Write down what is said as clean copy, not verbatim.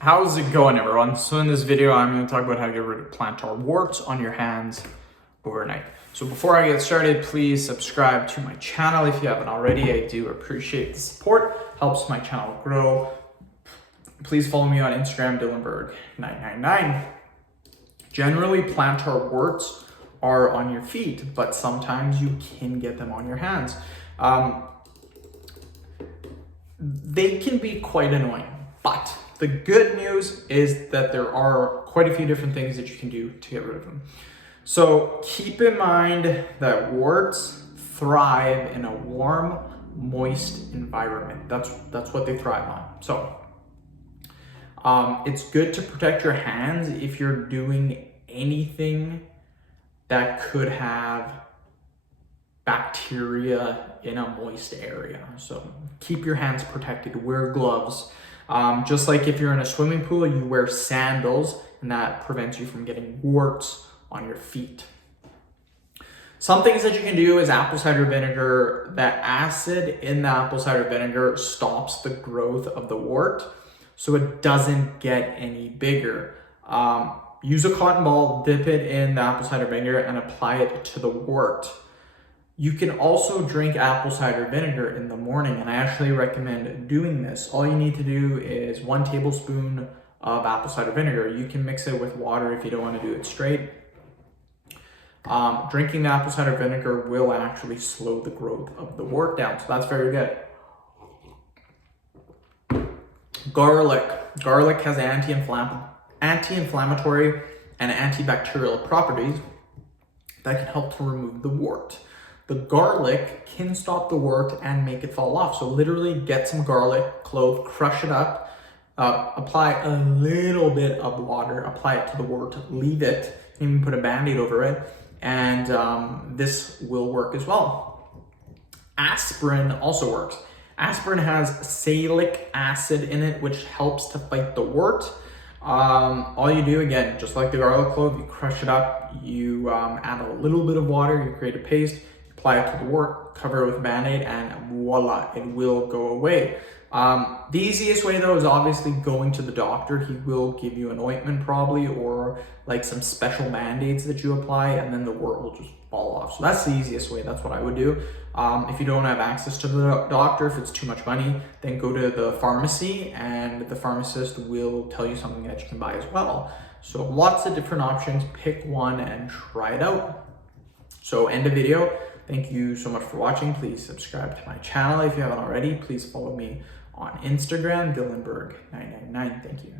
How's it going, everyone? So in this video, I'm going to talk about how to get rid of plantar warts on your hands overnight. So before I get started, please subscribe to my channel if you haven't already. I do appreciate the support. Helps my channel grow. Please follow me on Instagram, Dillenberg999. Generally, plantar warts are on your feet, but sometimes you can get them on your hands. They can be quite annoying, but the good news is that there are quite a few different things that you can do to get rid of them. So keep in mind that warts thrive in a warm, moist environment. That's what they thrive on. So it's good to protect your hands if you're doing anything that could have bacteria in a moist area. So keep your hands protected, wear gloves. Just like if you're in a swimming pool, you wear sandals, and that prevents you from getting warts on your feet. Some things that you can do is apple cider vinegar. That acid in the apple cider vinegar stops the growth of the wart, so it doesn't get any bigger. Use a cotton ball, dip it in the apple cider vinegar, and apply it to the wart. You can also drink apple cider vinegar in the morning, and I actually recommend doing this. All you need to do is 1 tablespoon of apple cider vinegar. You can mix it with water if you don't want to do it straight. Drinking the apple cider vinegar will actually slow the growth of the wart down, so that's very good. Garlic. Garlic has anti-inflammatory and antibacterial properties that can help to remove the wart. The garlic can stop the wart and make it fall off. So literally get some garlic clove, crush it up, apply a little bit of water, apply it to the wart, leave it, even put a Band-Aid over it, and this will work as well. Aspirin also works. Aspirin has salicylic acid in it, which helps to fight the wart. All you do, again, just like the garlic clove, you crush it up, you add a little bit of water, you create a paste, apply it to the wart, cover it with Band-Aid, and voila, it will go away. The easiest way though is obviously going to the doctor. He will give you an ointment probably, or like some special Band-Aids that you apply, and then the wart will just fall off. So that's the easiest way. That's what I would do. If you don't have access to the doctor, if it's too much money, then go to the pharmacy, and the pharmacist will tell you something that you can buy as well. So lots of different options. Pick one and try it out. So end of video. Thank you so much for watching. Please subscribe to my channel if you haven't already. Please follow me on Instagram, Dillenberg999. Thank you.